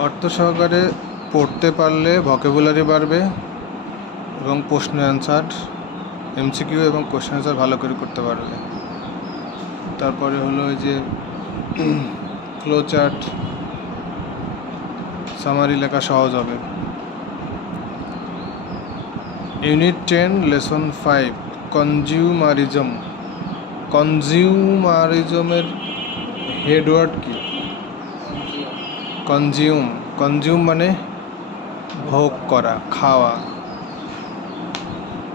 অর্থ সহকারে পড়তে পারলে ভোকাবুলারি বাড়বে এবং প্রশ্ন অ্যান্সার এমসিকিউ এবং কোশ্চেন অ্যান্সার ভালো করে করতে পারবে। তারপরে হলো এই যে ফ্লো চার্ট, সামারি লেখা সহজ হবে। Unit 10 lesson 5 consumerism. কনজিউমারিজমের হেডওয়ার্ড কি? কনজিউম। কনজিউম মানে ভোগ করা, খাওয়া।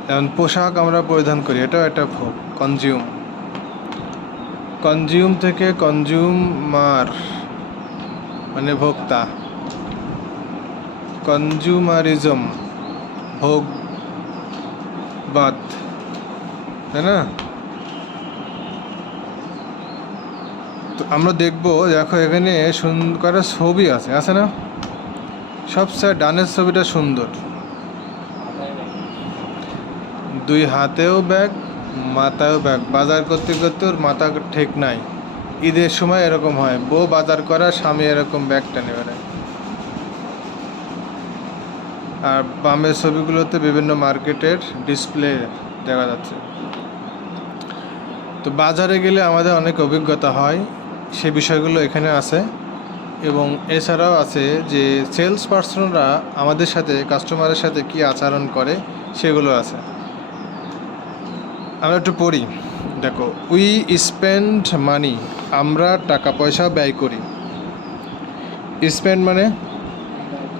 যেমন পোশাক আমরা পরিধান করি, এটাও একটা ভোগ, কনজিউম। কনজিউম থেকে কনজিউমার মানে ভোক্তা। কনজিউমারিজম ভোগবাদ, তাই না? তো আমরা দেখবো, দেখো এখানে সুন্দর করে ছবি আছে না? সবচেয়ে ডানের ছবিটা সুন্দর, দুই হাতেও ব্যাগ, মাথায়ও ব্যাগ। বাজার করতে করতে ওর মাথা ঠিক নাই। ঈদের সময় এরকম হয়, বউ বাজার করা, স্বামী এরকম ব্যাগ টেনে বেড়ায়। আর বামের ছবিগুলোতে বিভিন্ন মার্কেটের ডিসপ্লে দেখা যাচ্ছে। তো বাজারে গেলে আমাদের অনেক অভিজ্ঞতা হয়, সে বিষয়গুলো এখানে আছে। এবং এছাড়াও আছে যে সেলস পার্সনরা আমাদের সাথে, কাস্টমারের সাথে কী আচরণ করে সেগুলো আছে। আমরা একটু পড়ি, দেখো। উই স্পেন্ড মানি, আমরা টাকা পয়সা ব্যয় করি। স্পেন্ড মানে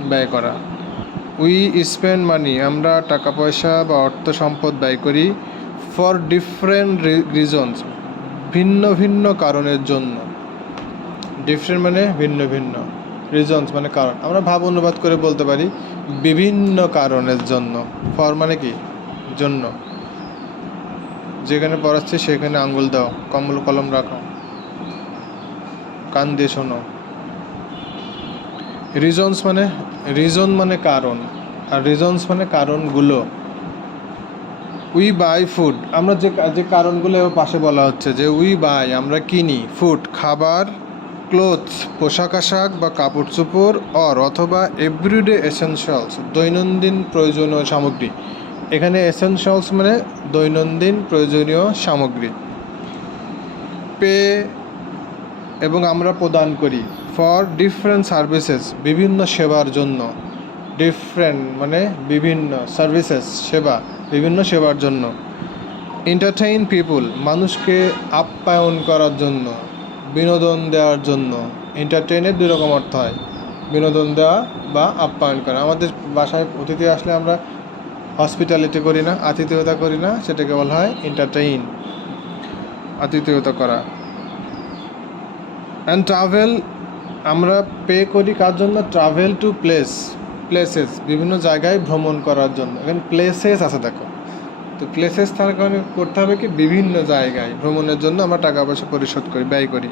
ব্যয় করা। উই স্পেন্ড মানি, আমরা টাকা পয়সা বা অর্থ সম্পদ ব্যয় করি। ফর ডিফারেন্ট রিজনস, ভিন্ন ভিন্ন কারণের জন্য। ডিফারেন্ট মানে ভিন্ন ভিন্ন, রিজনস মানে কারণ। আমরা ভাব অনুবাদ করে বলতে পারি বিভিন্ন কারণের জন্য। ফর মানে কি? জন্য। যেখানে পড়াচ্ছি সেখানে আঙ্গুল দাও, কলম রাখো, কান দিয়ে শোনো। রিজন মানে কারণ, আর রিজনস মানে কারণগুলো। উই বাই ফুড, আমরা যে কারণগুলো পাশে বলা হচ্ছে, যে উই বাই আমরা কিনি, ফুড খাবার, ক্লোথস পোশাক আশাক বা কাপড় চোপড়, অথবা এভরিডে এসেনশিয়ালস দৈনন্দিন প্রয়োজনীয় সামগ্রী। এখানে এসেনশিয়ালস মানে দৈনন্দিন প্রয়োজনীয় সামগ্রী। পে এবং আমরা প্রদান করি। ফর ডিফারেন্ট সার্ভিসেস বিভিন্ন সেবার জন্য। ডিফারেন্ট মানে বিভিন্ন, সার্ভিসেস সেবা, বিভিন্ন সেবার জন্য। এন্টারটেইন পিপুল মানুষকে আপ্যায়ন করার জন্য, বিনোদন দেওয়ার জন্য। এন্টারটেইনের দুই রকম অর্থ হয়, বিনোদন দেওয়া বা আপ্যায়ন করা। আমাদের বাসায় অতিথি আসলে আমরা হসপিটালিটি করি না, আতিথেয়তা করি না, সেটাকে বলা হয় এন্টারটেইন, আতিথেয়তা করা। অ্যান্ড ট্রাভেল, আমরা পে করি কার জন্য? ট্রাভেল টু প্লেসেস বিভিন্ন জায়গায় ভ্রমণ করার জন্য। এখানে প্লেসেস আছে দেখো, তো প্লেসেস তার কারণে করতে হবে কি, বিভিন্ন জায়গায় ভ্রমণের জন্য আমরা টাকা পয়সা পরিশোধ করি, ব্যয় করি।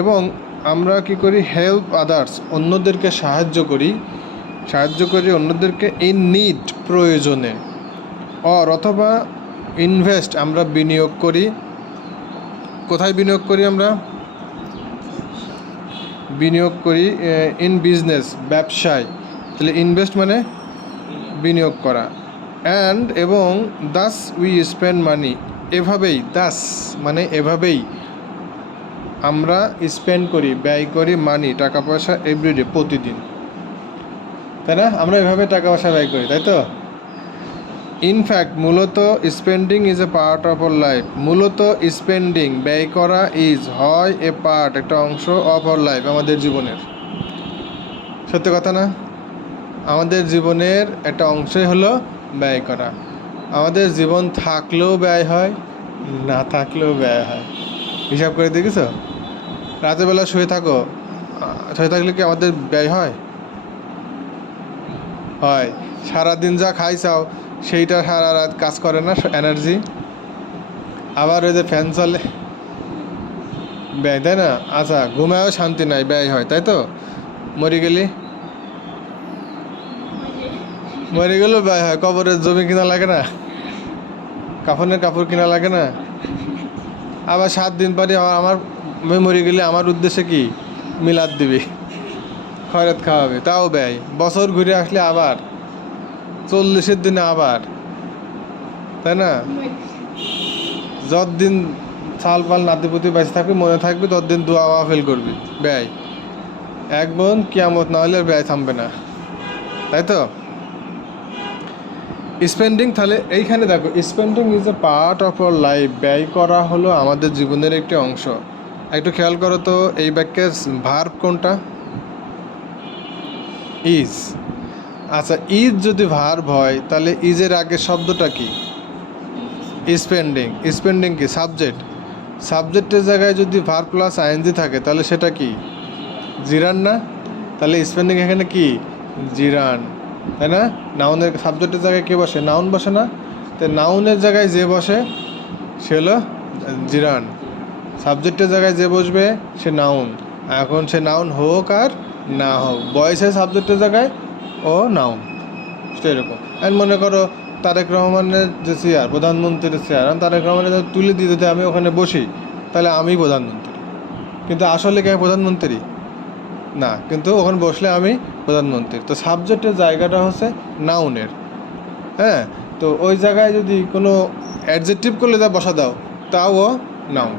এবং আমরা কি করি? হেল্প আদার্স, অন্যদেরকে সাহায্য করি অন্যদেরকে ইন নিড প্রয়োজনে। অথবা ইনভেস্ট আমরা বিনিয়োগ করি। কোথায় বিনিয়োগ করি? আমরা বিনিয়োগ করি ইন বিজনেস, ব্যবসায়। তাহলে ইনভেস্ট মানে বিনিয়োগ করা। অ্যান্ড এবং দাস উই স্পেন্ড মানি, এভাবেই, দাস মানে এভাবেই আমরা স্পেন্ড করি, ব্যয় করি, মানি টাকা পয়সা, এভরিডে প্রতিদিন, তাই না? আমরা এভাবে টাকা পয়সা ব্যয় করি, তাই তো? ইনফ্যাক্ট মূলত spending is a part of our life. মূলত স্পেন্ডিং ব্যয় করা হয় এ পার্ট একটা অংশ অফ আওয়ার লাইফ আমাদের জীবনের। সত্যি কথা না? আমাদের জীবনের একটা অংশই হলো ব্যয় করা। আমাদের জীবন থাকলেও ব্যয় হয়, না থাকলেও ব্যয় হয়। হিসাব করে দেখেছ? রাতের বেলা শুয়ে থাকলে কি আমাদের ব্যয় হয়? সারাদিন যা খাইছাও সেইটা সারা রাত কাজ করে না, এনার্জি। আবার ওই যে ফ্যান চলে, ব্যয়, তাই না? আচ্ছা, ঘুমায়ও শান্তি নাই, ব্যয় হয়, তাই তো? মরে গেলেও ব্যয় হয়। কবরের জমি কিনা লাগে না, কাফনের কাপড় কিনা লাগে না। আবার 7 দিন পরে আমি মরে গেলে আমার উদ্দেশ্যে কি মিলাদ দিবি, খয়রাত খাওয়াবে, তাও ব্যয়। বছর ঘুরে আসলে আবার 40-এর দিনে আবার, তাই না? যতদিন ছাল পাল নাতিপুতি বেঁচে থাকবি, মনে থাকবি, ততদিন দোয়া ফেল করবি, ব্যয়। এক বোন কিয়ামত না হলে ব্যয় থামবে না, তাই তো? স্পেন্ডিং, তাহলে এইখানে দেখো, spending is a part of our life. ব্যয় করা হলো আমাদের জীবনের একটি অংশ। একটু খেয়াল করো তো, এই বাক্যের ভার্ব কোনটা? ইজ। আচ্ছা, ইজ যদি ভার্ব হয় তাহলে ইজের আগে শব্দটা কি? স্পেন্ডিং। স্পেন্ডিং কি? সাবজেক্ট। সাবজেক্টের জায়গায় যদি ভার্ব প্লাস আইএনজি থাকে তাহলে সেটা কি? জিরান না? তাহলে স্পেন্ডিং এখানে কি? জিরান, তাই না? নাউনের সাবজেক্টের জায়গায় কে বসে? নাউন বসে না? তো নাউনের জায়গায় যে বসে সে হলো জিরান, সাবজেক্টের জায়গায় যে বসবে সে নাউন। এখন সে নাউন হোক আর না হোক, বয়সের সাবজেক্টের জায়গায় ও নাউন, সেটা এরকম। আর মনে করো তারেক রহমানের যে চেয়ার, প্রধানমন্ত্রীর চেয়ার, আমি তারেক রহমানের তুলে দিয়ে যদি আমি ওখানে বসি তাহলে আমি প্রধানমন্ত্রী, কিন্তু আসলে কি আমি প্রধানমন্ত্রী না, কিন্তু ওখানে বসলে আমি প্রধানমন্ত্রী। তো সাবজেক্টের জায়গাটা হচ্ছে নাউনের, হ্যাঁ। তো ওই জায়গায় যদি কোনো অ্যাডজেক্টিভ করলে যা বসা দাও তাও ও নাউন,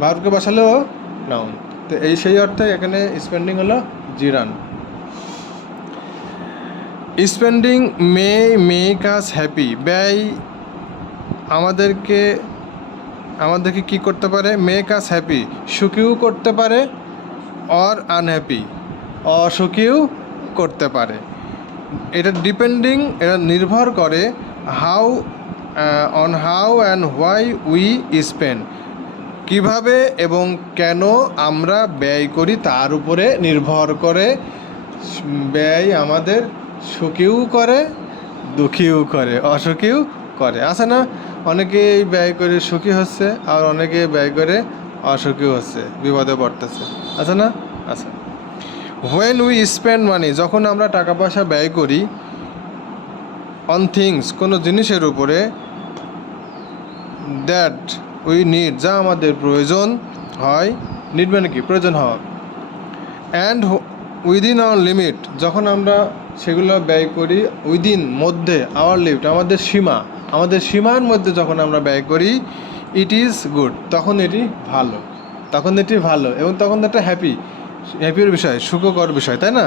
ভার্বকে বসালেও নাউন। তো এই সেই অর্থে এখানে স্পেন্ডিং হলো জিরান। Spending may make us happy. ব্যয় আমাদেরকে কি করতে পারে? মেক আস হ্যাপি, সুখীও করতে পারে, অর আনহ্যাপি, অসুখীও করতে পারে। এটা ডিপেন্ডিং, এটা নির্ভর করে how on how and why we spend, কীভাবে এবং কেন আমরা ব্যয় করি তার উপরে নির্ভর করে। ব্যয় আমাদের সুখীও করে, দুঃখীও করে, অসুখীও করে। আছে না, অনেকেই ব্যয় করে সুখী হচ্ছে আর অনেকে ব্যয় করে অসুখী হচ্ছে, বিপদে পড়তেছে, আছে না? আচ্ছা, হোয়েন উই স্পেন্ড মানি, যখন আমরা টাকা পয়সা ব্যয় করি, অন থিংস, কোনো জিনিসের উপরে, দ্যাট উই নিড, যা আমাদের প্রয়োজন হয়, নিড মানে কি? প্রয়োজন হওয়া। অ্যান্ড উইদিন আওয়ার লিমিট, যখন আমরা সেগুলো ব্যয় করি উইদিন, মধ্যে, আওয়ার লিমিট, আমাদের সীমা, আমাদের সীমার মধ্যে যখন আমরা ব্যয় করি, ইট ইজ গুড, তখন এটি ভালো, তখন এটি ভালো, এবং তখন একটা হ্যাপির বিষয়, সুখকর বিষয়, তাই না?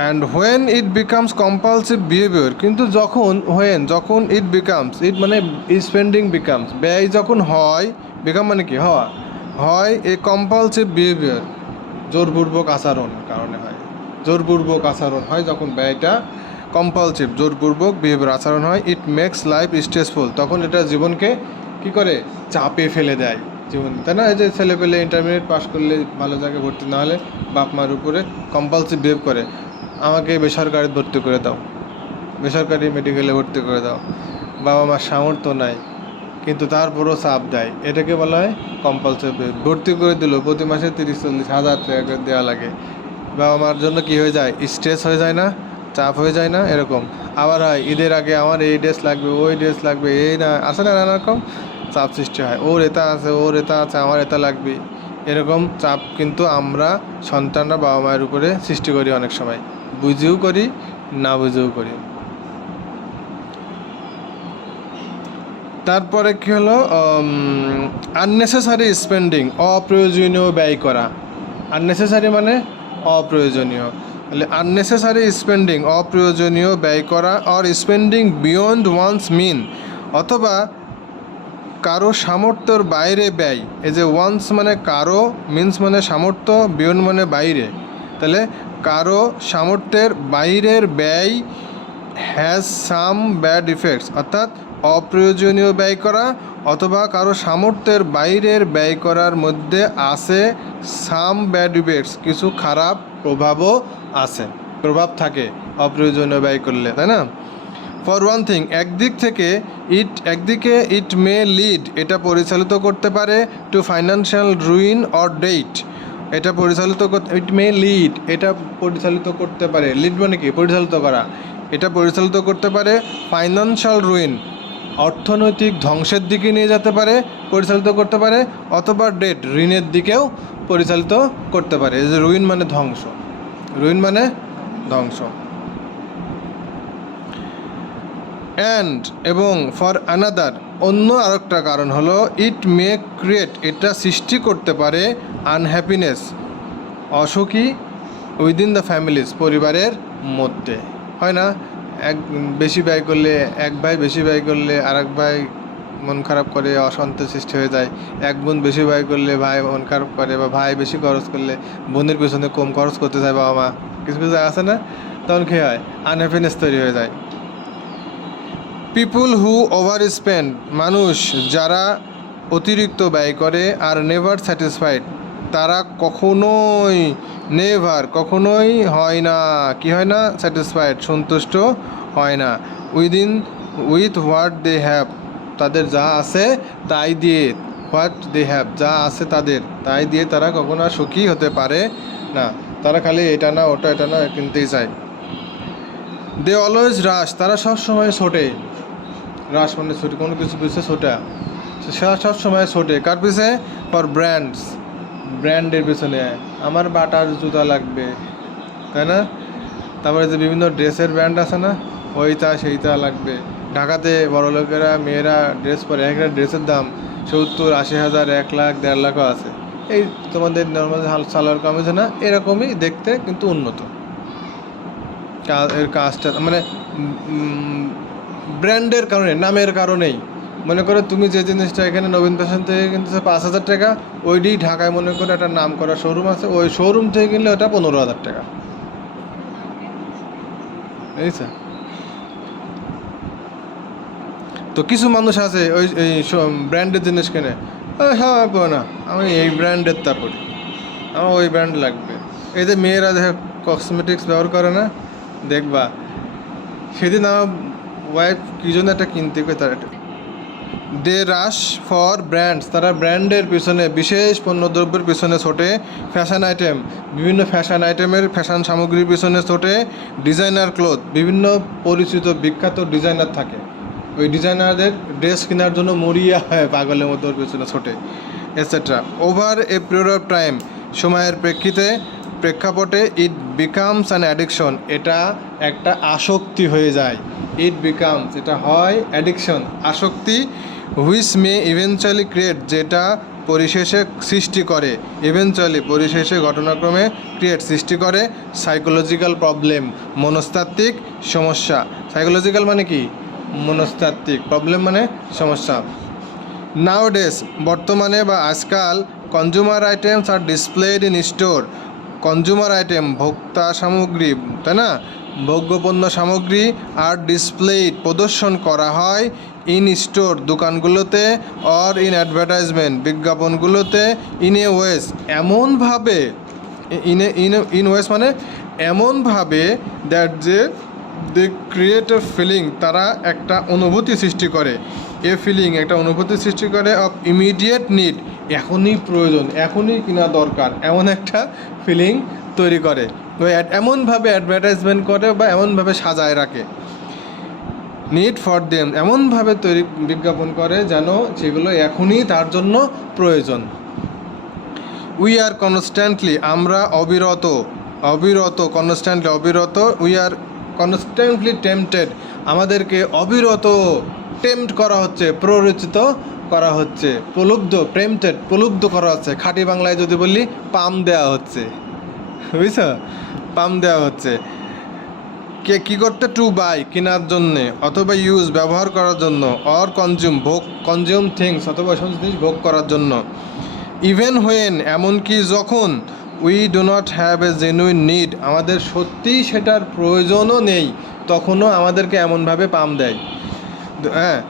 And when it becomes compulsive behaviour, কিন্তু যখন ইট বিকামস, ইট মানে স্পেন্ডিং বিকামস, ব্যয় যখন হয়, বিকাম মানে কি? হওয়া, হয় এ কম্পালসিভ বিহেভিয়ার, জোরপূর্বক আচরণ কারণে হয়, জোরপূর্বক আচরণ হয় যখন ব্যয়টা কম্পালসিভ, জোরপূর্বক বিহেভিয়ার আচরণ হয়। ইট মেক্স লাইফ স্ট্রেসফুল, তখন এটা জীবনকে কি করে? চাপে ফেলে দেয় জীবন, তাই না? এই যে ছেলে পেলে ইন্টারমিডিয়েট পাস করলে ভালো জায়গায় ভর্তি না হলে বাপ মার উপরে কম্পালসিভ বিহেভ করে, আমাকে বেসরকারি ভর্তি করে দাও, বেসরকারি মেডিকেলে ভর্তি করে দাও। বাবা মার সামর্থ্য নাই কিন্তু তারপরও চাপ দেয়, এটাকে বলা হয় কম্পালসিভ। ভর্তি করে দিল, প্রতি মাসে 30-40 হাজার টাকা করে দেওয়া লাগে, বাবা মার জন্য কি হয়ে যায়? স্ট্রেস হয়ে যায় না? চাপ হয়ে যায় না? এরকম আবার হয় ঈদের আগে আমার এই ড্রেস লাগবে, ওই ড্রেস লাগবে, এই না আসে না, নানা রকম চাপ সৃষ্টি হয়, ওর এটা আছে, ওর এটা আছে, আমার এটা লাগবে, এরকম চাপ কিন্তু আমরা সন্তানরা বাবা মায়ের উপরে সৃষ্টি করি, অনেক সময় বুঝেও করি, না বুঝেও করি। তারপরে কি হলো? আননেসেসারি স্পেন্ডিং, অপ্রয়োজনীয় ব্যয় করা। আননেসেসারি মানে অপ্রয়োজনীয়, তাহলে আননেসেসারি স্পেন্ডিং, অপ্রয়োজনীয় ব্যয় করা, অর স্পেন্ডিং বিয়ন্ড ওয়ান্স মিন, অথবা কারো সামর্থ্যের বাইরে ব্যয়। এই যে ওয়ান্স মানে কারো, মিনস মানে সামর্থ্য, বিয়ন্ড মানে বাইরে, তাহলে কারো সামর্থ্যের বাইরের ব্যয়, হ্যাজ সাম ব্যাড ইফেক্টস, অর্থাৎ অপ্রয়োজনীয় ব্যয় করা অথবা কারো সামর্থ্যের বাইরের ব্যয় করার মধ্যে আছে সাম ব্যাড ইফেক্টস, কিছু খারাপ প্রভাবও আছে, প্রভাব থাকে অপ্রয়োজনীয় ব্যয় করলে, তাই না? ফর ওয়ান থিং, একদিকে ইট মে লিড, এটা পরিচালিত করতে পারে, to financial ruin or debt, এটা পরিচালিত করতে, ইট মে লিড, এটা পরিচালিত করতে পারে, লিড মানে কি? পরিচালিত করা, এটা পরিচালিত করতে পারে ফাইন্যান্সিয়াল রুইন, অর্থনৈতিক ধ্বংসের দিকে নিয়ে যেতে পারে, পরিচালিত করতে পারে, অথবা ডেট ঋণের দিকেও পরিচালিত করতে পারে। এই যে রুইন মানে ধ্বংস, রুইন মানে ধ্বংস। অ্যান্ড এবং ফর অ্যানাদার অন্য আরেকটা কারণ হলো ইট মে ক্রিয়েট এটা সৃষ্টি করতে পারে আনহ্যাপিনেস অসুখী উইদিন দ্য ফ্যামিলিজ পরিবারের মধ্যে। হয় না, বেশি ব্যয় করলে এক ভাই বেশি ব্যয় করলে আরেক ভাই মন খারাপ করে, অশান্তি সৃষ্টি হয়ে যায়। এক বোন বেশি ব্যয় করলে ভাই মন খারাপ করে, বা ভাই বেশি খরচ করলে বোনের পেছনে কম খরচ করতে চায় বাবা মা, কিছু কিছু আছে না, তখন কী হয়, আনহ্যাপিনেস তৈরি হয়ে যায়। পিপুল হু ওভার স্পেন্ড মানুষ যারা অতিরিক্ত ব্যয় করে, আর নেভার স্যাটিসফাইড তারা কখনোই কখনোই হয় না, কি হয় না, স্যাটিসফাইড সন্তুষ্ট হয় না, উইথ হোয়াট দে হ্যাভ তাদের যা আছে তাই দিয়ে, হোয়াট দে হ্যাভ যা আছে তাদের তাই দিয়ে তারা কখনো সুখী হতে পারে না, তারা খালি এটা না ওটা এটা না কিনতেই চায়। দে অলওয়েজ রাশ তারা সবসময় ছোটে, রাশ মানে ছোটে, কোনো কিছু পিছিয়ে ছোটা, সবসময় ছোটে, কার পিছে, ফর ব্র্যান্ডের পিছনে, আমার বাটার জুতা লাগবে, তাই না, তারপরে যে বিভিন্ন ড্রেসের ব্র্যান্ড আছে না, ওইটা সেইটা লাগবে। ঢাকাতে বড় লোকেরা মেয়েরা ড্রেস পরে, একটা ড্রেসের দাম 70-80 হাজার, 1 লাখ 1.5 লাখও আছে। এই তোমাদের নর্মাল সালোয়ার কামিজ না, এরকমই দেখতে, কিন্তু উন্নত এর কাজটা, মানে ব্র্যান্ডের কারণে, নামের কারণেই। মনে করো তুমি যে জিনিসটা এখানে নবীন ফ্যাশন থেকে কিনতেছে 5,000 টাকা, ওইটি ঢাকায় মনে করো একটা নাম করা শোরুম আছে, ওই শোরুম থেকে কিনলে ওটা 15,000 টাকা, বুঝছে? তো কিছু মানুষ আছে ওই ব্র্যান্ডের জিনিস কেনে, হ্যাঁ না আমি এই ব্র্যান্ডের তা পড়ি, আমার ওই ব্র্যান্ড লাগবে। এই যে মেয়েরা দেখে কসমেটিক্স ব্যবহার করে না, দেখবা সেদিন আমার ওয়াইফ কী জন্য একটা কিনতে গিয়ে তার একটা, দে রাশ ফর ব্র্যান্ডস তারা ব্র্যান্ডের পিছনে, বিশেষ পণ্যদ্রব্যের পিছনে ছোটে, ফ্যাশন আইটেম বিভিন্ন ফ্যাশন আইটেমের ফ্যাশন সামগ্রীর পিছনে ছোটে, ডিজাইনার ক্লোথ বিভিন্ন পরিচিত বিখ্যাত ডিজাইনার থাকে, ওই ডিজাইনারদের ড্রেস কেনার জন্য মরিয়া হয়, পাগলের মতো ওর পিছনে ছোটে, etcetera. Over a period of time সময়ের প্রেক্ষাপটে ইট বিকামস অ্যান অ্যাডিকশন এটা একটা আসক্তি হয়ে যায়, ইট বিকামস এটা হয় অ্যাডিকশন আসক্তি, হুইচ মে ইভেনচুয়ালি ক্রিয়েট যেটা পরিশেষে সৃষ্টি করে, পরিশেষে ঘটনাক্রমে সৃষ্টি করে সাইকোলজিক্যাল প্রবলেম মনস্তাত্ত্বিক সমস্যা। সাইকোলজিক্যাল মানে কি, মনস্তাত্ত্বিক, প্রবলেম মানে সমস্যা। নাওডেজ বর্তমানে বা আজকাল consumer items are displayed in store, consumer item ভোক্তা সামগ্রী, তাই না, ভোগ্যপণ্য সামগ্রী, আর ডিসপ্লেড প্রদর্শন করা হয় ইন স্টোর দোকানগুলোতে, অর ইন অ্যাডভার্টাইজমেন্ট বিজ্ঞাপনগুলোতে, ইন এ ওয়েস এমনভাবে, ইন ওয়েস মানে এমনভাবে, দ্যাট যে দে ক্রিয়েট এ ফিলিং তারা একটা অনুভূতি সৃষ্টি করে, একটা অনুভূতি সৃষ্টি করে অফ ইমিডিয়েট নিড এখনই প্রয়োজন, এখনই কিনা দরকার, এমন একটা ফিলিং তৈরি করে, ওই এমনভাবে অ্যাডভার্টাইজমেন্ট করে বা এমনভাবে সাজায় রাখে, নিড ফর দেম এমনভাবে বিজ্ঞাপন করে যেন সেগুলো এখনই তার জন্য প্রয়োজন। উই আর কনস্ট্যান্টলি আমরা অবিরত উই আর কনস্ট্যান্টলি টেম্পটেড আমাদেরকে অবিরত টেম্পট করা হচ্ছে, প্ররোচিত করা হচ্ছে, প্রলুব্ধ করা হচ্ছে, খাঁটি বাংলায় যদি বলি পাম দেওয়া হচ্ছে, বুঝছ, পাম দেওয়া হচ্ছে, কে কী করতে, টু বাই কেনার জন্যে, অথবা ইউজ ব্যবহার করার জন্য, অর কনজিউম থিংস অথবা সব জিনিস ভোগ করার জন্য, ইভেন হোয়েন এমনকি যখন, we do not have a genuine need আমাদের সত্যিই সেটার প্রয়োজনও নেই, তখনও আমাদেরকে এমনভাবে পাম দেয়। হ্যাঁ,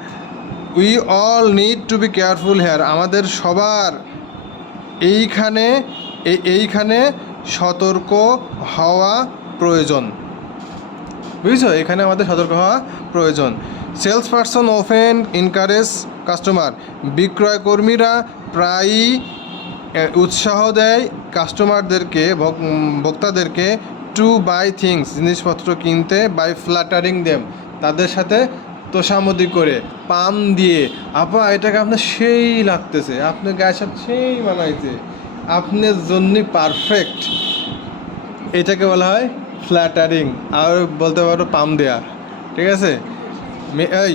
we all need to be careful here আমাদের সবার এইখানে সতর্ক হওয়া প্রয়োজন, বুঝছো, এখানে আমাদের সতর্ক হওয়া প্রয়োজন। Sales person often encourage customer বিক্রয়কর্মীরা প্রায়ই উৎসাহ দেয় কাস্টমারদেরকে, ভোক্তাদেরকে, টু বাই থিংস জিনিসপত্র কিনতে, বাই ফ্ল্যাটারিং দেম তাদের সাথে তোষামদি করে পাম দিয়ে, আপা এটাকে আপনার সেই লাগতেছে, আপনার গায়ের সাথে সেই মানাইছে, আপনার জন্যই পারফেক্ট, এটাকে বলা হয় ফ্ল্যাটারিং। আর বলতে পারো পাম দেয়া। ঠিক আছে? এই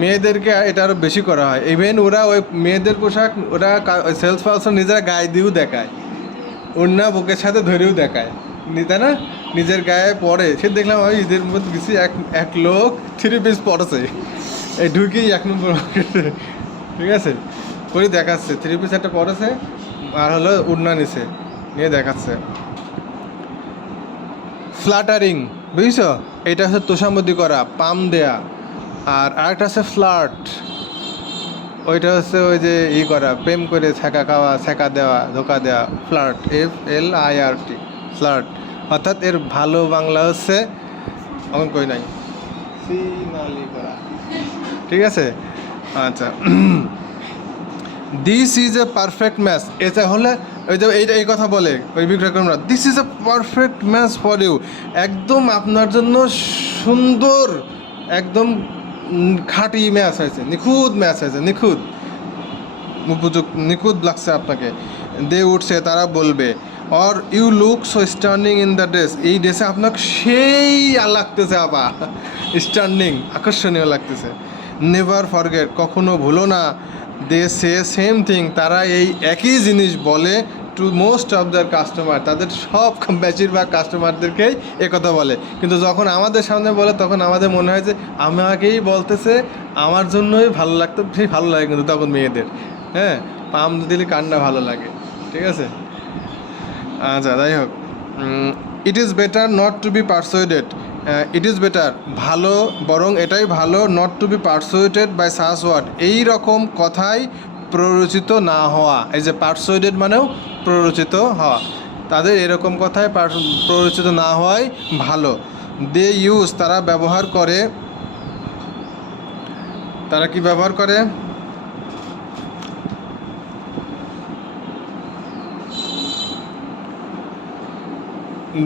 মেয়েদেরকে এটা আরও বেশি করা হয়। ইভেন ওরা ওই মেয়েদের পোশাক ওরা সেলস পার্সন নিজেরা গায়ে দিয়েও দেখায়, ওড়না বুকের সাথে ধরেও দেখায়, তাই না? নিজের গায়ে পরে সে দেখলাম আমি ঈদের মধ্যে গেছি, এক লোক 3 পিস পরেছে, এই ঢুকেই 1 নম্বর মার্কেটে, ঠিক আছে, করে দেখাচ্ছে 3 পিস একটা পরেছে আর হলো ওড়না নিছে, নিয়ে দেখাচ্ছে। ফ্ল্যাটারিং, বুঝছো? এটা হচ্ছে তোষামদি করা, পাম দেয়া। আর আরেকটা আছে ফ্লার্ট, ওইটা হচ্ছে ওই যে করা, প্রেম করে ছ্যাঁকা খাওয়া, ছ্যাঁকা দেওয়া, ধোকা দেওয়া, ফ্লার্ট, FLIRT, ফ্লার্ট। অর্থাৎ এর ভালো বাংলা হচ্ছে, এখন কই নাই, সিনালি করা। ঠিক আছে? আচ্ছা, this is a perfect match, এটা হলে ওই যে এই কথা বলে ওই বিক্রমরা, this is a perfect match for you, একদম আপনার জন্য সুন্দর, একদম খাঁটি ম্যাচ হয়েছে, নিখুঁত ম্যাচ হয়েছে, নিখুঁত উপযুক্ত, নিখুঁত লাগছে আপনাকে। দে উঠছে, তারা বলবে, or you look so stunning in the dress, এই ড্রেসে আপনাকে সেই লাগতেছে, আবার স্টার্নিং, আকর্ষণীয় লাগতেছে। নেভার ফরগেট, কখনো ভুলো না, দে সে সেম থিং, তারা এই একই জিনিস বলে to most of their customer, তাদের সব বেশিরভাগ কাস্টমারদেরকেই একথা বলে। কিন্তু যখন আমাদের সামনে বলে তখন আমাদের মনে হয় যে আমাকেই বলতেছে, আমার জন্যই ভালো লাগতো, সেই ভালো লাগে কিন্তু তখন মেয়েদের, হ্যাঁ, পাম দিলে কান্না ভালো লাগে। ঠিক আছে? আচ্ছা, যাই হোক, it is better not to be persuaded, it is better, ভালো, বরং এটাই ভালো, not to be persuaded by such word, এই রকম কথাই প্ররোচিত না হওয়া। এই যে পারসুয়েডেড মানেও প্ররোচিত হওয়া, তাদের এরকম কথায় প্ররোচিত না হওয়াই ভালো। দে ইউজ, তারা ব্যবহার করে, তারা কি ব্যবহার করে?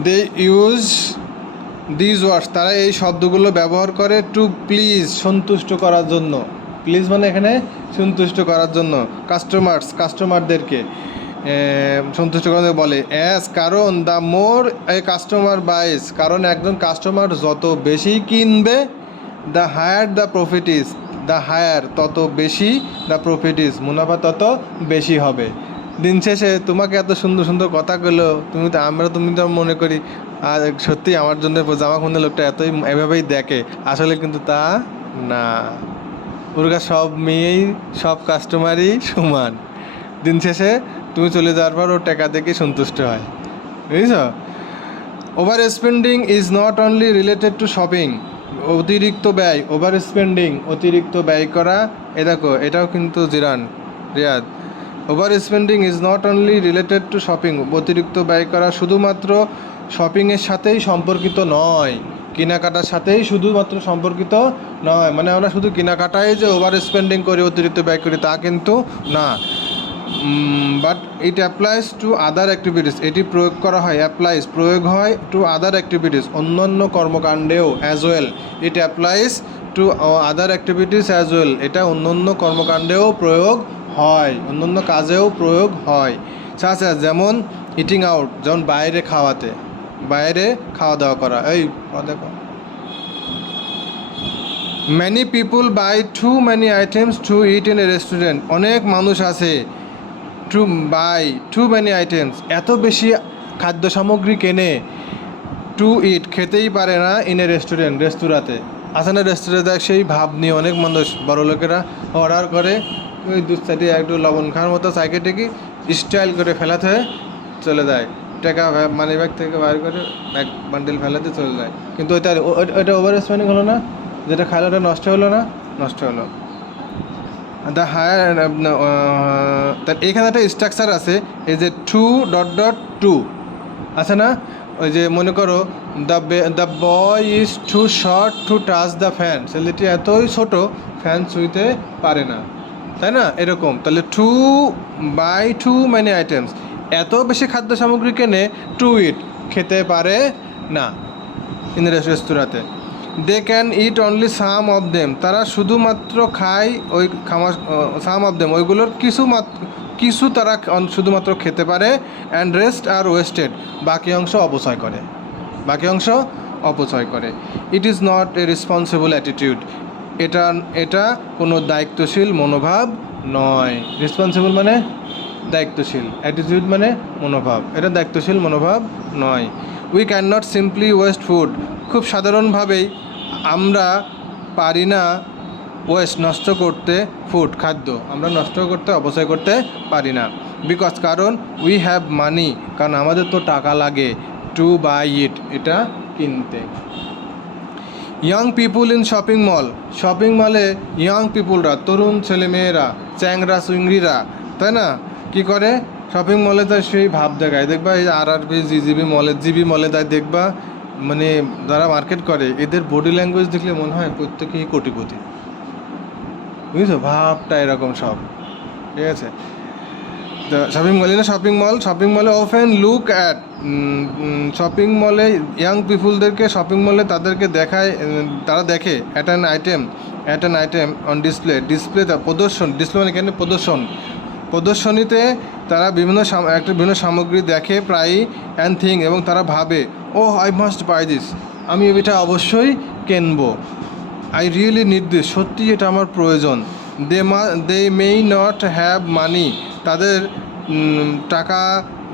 দে ইউজ দিজ ওয়ার্ডস, তারা এই শব্দগুলো ব্যবহার করে টু প্লিজ, সন্তুষ্ট করার জন্য। প্লিজ মানে এখানে সন্তুষ্ট করার জন্য কাস্টমারদেরকে সন্তুষ্ট করতে বলে। অ্যাজ, কারণ, দ্য মোর এ কাস্টমার বাইস, কারণ একজন কাস্টমার যত বেশি কিনবে, the higher the profit is, the higher তত বেশি, দ্য প্রফিট ইজ মুনাফা তত বেশি হবে। দিন শেষে তোমাকে এত সুন্দর সুন্দর কথাগুলো তুমি তো মনে করি আর সত্যি আমার জন্য জামা খুঁজে লোকটা এতই এভাবেই দেখে, আসলে কিন্তু তা না। ওর কাছে সব মেয়েই, সব কাস্টমারই সমান। দিন শেষে তুমি চলে যাওয়ার পর ওর টাকা দেখে সন্তুষ্ট হয়, বুঝছ? Over spending is not only related to shopping, অতিরিক্ত ব্যয়, ওভার স্পেন্ডিং, অতিরিক্ত ব্যয় করা, দেখো এটাও কিন্তু রিয়াদ। Over spending is not only related to shopping, অতিরিক্ত ব্যয় করা শুধুমাত্র শপিংয়ের সাথেই সম্পর্কিত নয়, কেনাকাটার সাথেই শুধুমাত্র সম্পর্কিত নয়। মানে আমরা শুধু কেনাকাটাই যে ওভার স্পেন্ডিং করি, অতিরিক্ত ব্যয় করি, তা কিন্তু না। But it applies to other activities, এটি প্রয়োগ করা হয়, প্রয়োগ হয় টু আদার অ্যাক্টিভিটিস, অন্যান্য কর্মকাণ্ডেও, as well. It applies to other activities as well, এটা অন্যান্য কর্মকাণ্ডেও প্রয়োগ হয়, অন্যান্য কাজেও প্রয়োগ হয়। আচ্ছা, যেমন ইটিং আউট, যেমন বাইরে খাওয়া দাওয়া করা। এই দেখো, many people buy too many items to eat in a restaurant, অনেক মানুষ আছে to buy too many items, এত বেশি খাদ্য সামগ্রী কেনে, টু ইট খেতেই পারে না, ইন এ রেস্তোরাঁতে আছে না, রেস্তোরাঁতে সেই ভাব নিয়ে অনেক মানুষ, বড় লোকেরা অর্ডার করে, ওই দু সাইডে একটু লবণ খাওয়ার মতো সাইকে টেকি স্টাইল করে ফেলাতে হয়ে চলে যায়, টাকা মানি ব্যাগ থেকে বাইর করে এক বান্ডিল ফেলাতে চলে যায়। কিন্তু ওইটা ওভার স্পেন্ডিং হলো না, যেটা খাইলে ওটা নষ্ট হলো না, নষ্ট হলো। দ্য হায়ার, তার এখানে একটা স্ট্রাকচার আছে, এই যে টু আছে না, ওই যে মনে করো the boy is too short to touch the fan, ছেলেটি এতই ছোট ফ্যান ছুঁইতে পারে না, তাই না? এরকম, তাহলে to buy too many items, এত বেশি খাদ্য সামগ্রী কেনে, টু ইট খেতে পারে না, ইন রেস্তোরাঁতে। They can eat only some of them, তারা শুধুমাত্র খায় ওই সাম অফ দেম, ওইগুলোর কিছু তারা শুধুমাত্র খেতে পারে। অ্যান্ড রেস্ট আর ওয়েস্টেড, বাকি অংশ অপচয় করে, বাকি অংশ অপচয় করে। It is not a responsible attitude, এটা এটা কোনো দায়িত্বশীল মনোভাব নয়। রেসপন্সিবল মানে দায়িত্বশীল, অ্যাটিটিউড মানে মনোভাব, এটা দায়িত্বশীল মনোভাব নয়। We can not simply West food, খুব সাধারণভাবেই আমরা পারি না ওয়েস্ট নষ্ট করতে, ফুড খাদ্য আমরা নষ্ট করতে, অপচয় করতে পারি না। বিকজ কারণ উই হ্যাভ মানি, কারণ আমাদের তো টাকা লাগে, টু বাই ইট, এটা কিনতে। Young people in shopping mall, shopping মলে ইয়াং পিপুলরা, তরুণ ছেলেমেয়েরা, চ্যাংরা চুংরিরা, তাই না, কি করে শপিং মলে তাই সেই ভাব দেখায়। দেখবা এই RRB জিবি মলে তাই দেখবা, মানে যারা মার্কেট করে এদের বডি ল্যাঙ্গুয়েজ দেখলে মনে হয় প্রত্যেকেই কোটিপতি, বুঝছো, ভাবটা এরকম সব, ঠিক আছে। তো শপিং মলে না, শপিং মলে অফেন লুক অ্যাট, শপিং মলে ইয়াং পিপুলদেরকে শপিং মলে তাদেরকে দেখায়, তারা দেখে at an item on display, প্রদর্শন, ডিসপ্লে মানে এখানে প্রদর্শনীতে তারা বিভিন্ন সামগ্রী দেখে প্রায়ই, অ্যান্ড থিং, এবং তারা ভাবে, ও আই মাস্ট বাই দিস, আমি এটা অবশ্যই কিনবো। আই রিয়েলি নিড দিস, সত্যি এটা আমার প্রয়োজন। দে মেই নট হ্যাভ মানি, তাদের টাকা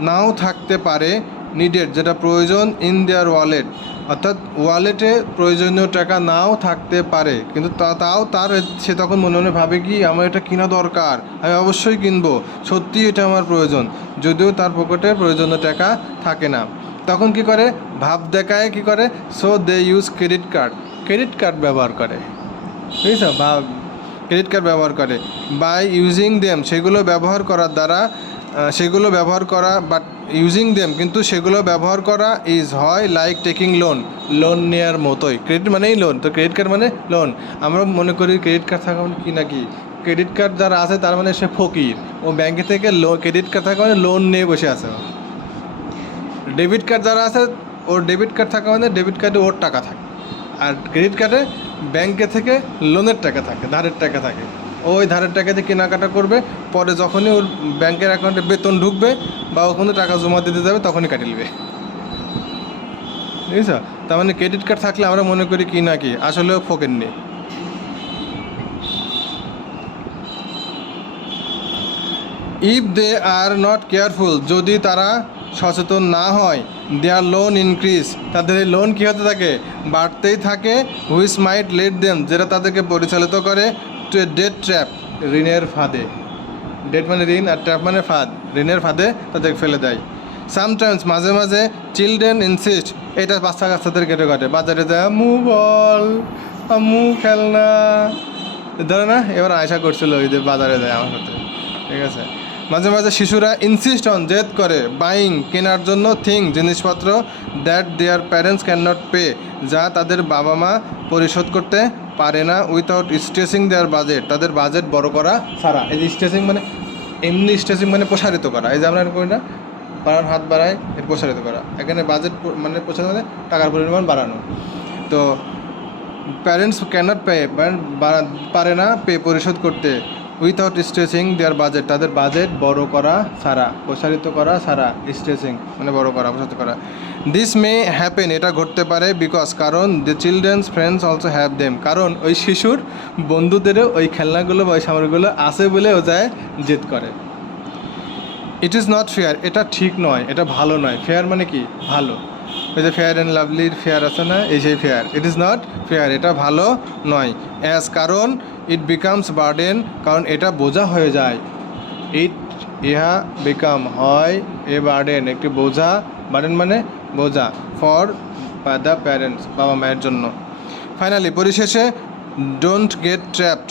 নাও থাকতে পারে, নিডেড যেটা প্রয়োজন, ইন দেয়ার ওয়ালেট, অর্থাৎ ওয়ালেটে প্রয়োজনীয় টাকা নাও থাকতে পারে, কিন্তু তাও সে তখন মনে মনে ভাবে কি আমার এটা কিনা দরকার, আমি অবশ্যই কিনবো, সত্যি এটা আমার প্রয়োজন, যদিও তার পকেটে প্রয়োজনীয় টাকা থাকে না। তখন কি করে, ভাব দেখায়, কি করে, so they use credit card ব্যবহার করে, বুঝছো, ক্রেডিট কার্ড ব্যবহার করে। বাই ইউজিং দেম, সেগুলো ব্যবহার করার দ্বারা, বাট ইউজিং দেম, কিন্তু সেগুলো ব্যবহার করা ইজ হয় লাইক টেকিং লোন নেওয়ার মতোই। ক্রেডিট মানেই লোন, তো ক্রেডিট কার্ড মানে লোন। আমরা মনে করি ক্রেডিট কার্ড থাকা মানে কি, নাকি ক্রেডিট কার্ড যারা আছে তার মানে সে ফকির, ও ব্যাংকে থেকে ক্রেডিট কার্ড থাকা মানে লোন নিয়ে বসে আছে। ডেবিট কার্ড যারা আছে, ওর ডেবিট কার্ড থাকা মানে ডেবিট কার্ডে ওর টাকা থাকে, আর ক্রেডিট কার্ডে ব্যাংকে থেকে লোনের টাকা থাকে, ধারের টাকা থাকে, ওই ধারের টাকা দিয়ে কেনাকাটা করবে, পরে যখনই ওর ব্যাংকের অ্যাকাউন্টে বেতন ঢুকবে বা ওখানে টাকা জমা দিতে যাবে তখনই কাটিয়ে নেবে, বুঝছো। তার মানে ক্রেডিট কার্ড থাকলে আমরা মনে করি কি, নাকি আসলেও ফকের নেই। If they are not careful, যদি তারা সচেতন না হয়, দেয়ার লোন ইনক্রিজ, তাদের এই লোন কী হতে থাকে, বাড়তেই থাকে, হুইচ মাইট লেট দেম, যেটা তাদেরকে পরিচালিত করে, টু এ ডেট ট্র্যাপ, ঋণের ফাঁদে। ডেট মানে ঋণ, আর ট্র্যাপ মানে ফাঁদ, ঋণের ফাঁদে তাদেরকে ফেলে দেয়। সামটাইমস, মাঝে মাঝে, চিলড্রেন ইনসিস্ট, এটা বাচ্চা কাচ্চাদের কেটে ঘটে, বাজারে যায় আম্মু বল, আম্মু খেলনা, ধরে না, এবার আশা করছিল ওই যে বাজারে যায় আমার সাথে, ঠিক আছে। মাঝে মাঝে শিশুরা ইনসিস্ট অন, জেদ করে, বাইং, কেনার জন্য, থিং, জিনিসপত্র, that their parents can not pay, যা তাদের বাবা মা পরিশোধ করতে পারে না, উইথাউট স্ট্রেসিং দেয়ার বাজেট, তাদের বাজেট বড় করা ছাড়া। এই যে স্ট্রেসিং মানে, এমনি স্ট্রেসিং মানে প্রসারিত করা, এই যে আমরা করি না, বাড়ার হাত বাড়ায়, এর প্রসারিত করা, এখানে বাজেট মানে প্রসারিত মানে টাকার পরিমাণ বাড়ানো। তো প্যারেন্টস ক্যান নট পে, পারে না পরিশোধ করতে, উইথাউট স্ট্রেসিং দেয়ার বাজেট, তাদের বাজেট বড় করা ছাড়া, প্রসারিত করা ছাড়া, স্ট্রেসিং মানে বড় করা, প্রসারিত করা। দিস মে হ্যাপেন, এটা ঘটতে পারে, বিকজ কারণ, the children's friends also have them, কারণ ওই শিশুর বন্ধুদেরও ওই খেলনাগুলো বা ওই সামগ্রীগুলো আছে বলে ও যায় জেদ করে। ইট ইজ নট ফেয়ার, এটা ঠিক নয়, এটা ভালো নয়। ফেয়ার মানে কি, ভালো, ওই যে ফেয়ার অ্যান্ড লাভলির ফেয়ার আছে না, এই সেই fair. It is not fair, এটা ভালো নয়। অ্যাজ, কারণ, ইট বিকামস বার্ডেন, কারণ এটা বোঝা হয়ে যায়, ইহা বিকাম হয়, এ বার্ডেন একটি বোঝা, বার্ডেন মানে বোঝা, ফর দ্য প্যারেন্টস, বাবা মায়ের জন্য। ফাইনালি, পরিশেষে, ডোন্ট গেট ট্র্যাপড,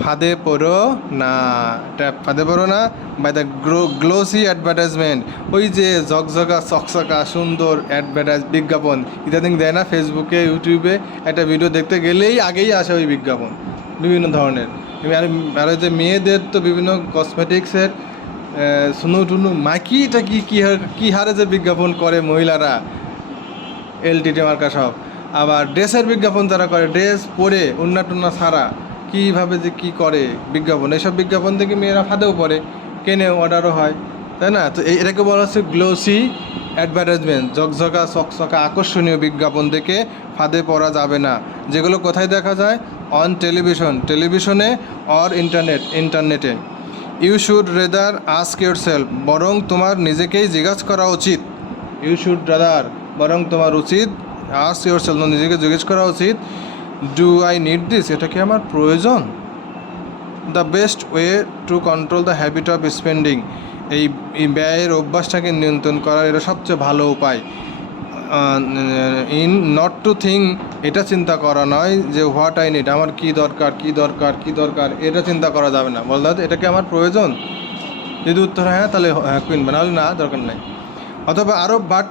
ফাঁদে পড়ো না, ফাঁদে পড়ো না, বাই দ্য গ্লোসি অ্যাডভার্টাইজমেন্ট, ওই যে ঝকঝকা চকচকা সুন্দর বিজ্ঞাপন ইত্যাদি দেয় না ফেসবুকে, ইউটিউবে, একটা ভিডিও দেখতে গেলেই আগেই আসে ওই বিজ্ঞাপন বিভিন্ন ধরনের। আর ওই যে মেয়েদের তো বিভিন্ন কসমেটিক্সের সুনু টুনু মাইকিটা কী হারে যে বিজ্ঞাপন করে মহিলারা, LTT মার্কা সব, আবার ড্রেসের বিজ্ঞাপন যারা করে, ড্রেস পরে উন্না টুন্না ছাড়া কীভাবে যে কী করে বিজ্ঞাপন, এইসব বিজ্ঞাপন থেকে মেয়েরা ফাঁদেও পড়ে, কেনেও, অর্ডারও হয়, তাই না? তো এটাকে বলা হচ্ছে গ্লোসি অ্যাডভার্টাইজমেন্ট, ঝকঝকা চকচকা আকর্ষণীয় বিজ্ঞাপন দেখে ফাঁদে পড়া যাবে না। যেগুলো কোথায় দেখা যায়? অন টেলিভিশনে অর ইন্টারনেটে। You should rather ask yourself, বরং তোমার নিজেকেই জিজ্ঞাসা করা উচিত। ইউ শুড রাদার, বরং তোমার উচিত, আস্ক ইউর সেলফ, নিজেকে জিজ্ঞেস করা উচিত, ডু আই নিড দিস, এটা কি আমার প্রয়োজন? The best way to control the habit of spending, এই ব্যয়ের অভ্যাসটাকে নিয়ন্ত্রণ করার এটা সবচেয়ে ভালো উপায়। ইন নট টু থিঙ্ক, এটা চিন্তা করা নয় যে হোয়াট আই নিড, আমার কী দরকার, এটা চিন্তা করা যাবে না। বলতে হবে এটা কি আমার প্রয়োজন? যদি উত্তর হ্যাঁ, তাহলে হ্যাঁ কিনবে, নাহলে না, দরকার নেই। অথবা আরও বাট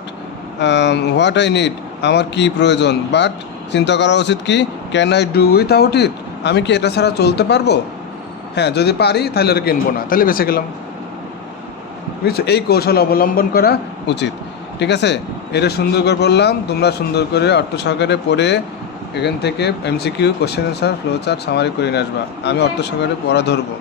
হোয়াট আই নিড, আমার কি প্রয়োজন, বাট চিন্তা করা উচিত কি ক্যান আই ডু উইথআউট ইট, আমি কি এটা ছাড়া চলতে পারবো? হ্যাঁ, যদি পারি তাহলে এটা কিনবো না, তাহলে বেঁচে গেলাম। বুঝছো? এই কৌশল অবলম্বন করা উচিত। ঠিক আছে, এটা সুন্দর করে পড়লাম, তোমরা সুন্দর করে অর্থ সহকারে পড়ে এখান থেকে MCQ, question answer, flow chart, summary করে নিয়ে আসবা। আমি অর্থ সহকারে পড়া ধরবো।